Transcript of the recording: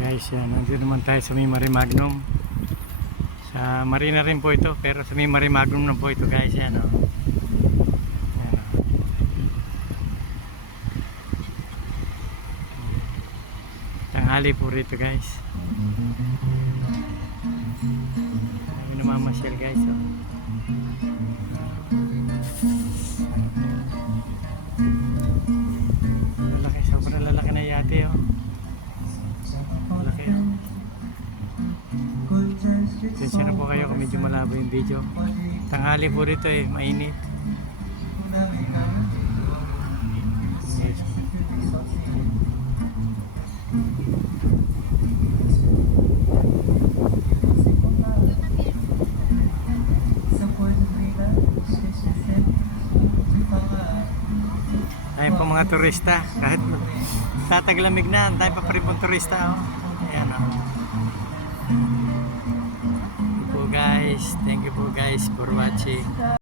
Guys, yan, nandito naman tayo sa may Marimagnum. Sa marina rin po ito, pero sa may Marimagnum na po ito guys, yan o. Yan, o. Tanghali po rito guys. Kami namamasyal guys o. Lalaki, sobrang lalaki na yate o. Lalaki o. Sensya na po kayo kung medyo malabo yung video. Tanghali po rito eh, mainit. Yes. Tayo po mga turista, kahit tataglamig na, tayo pa rin pong turista oh. Ayan oh. Thank you po guys for watching.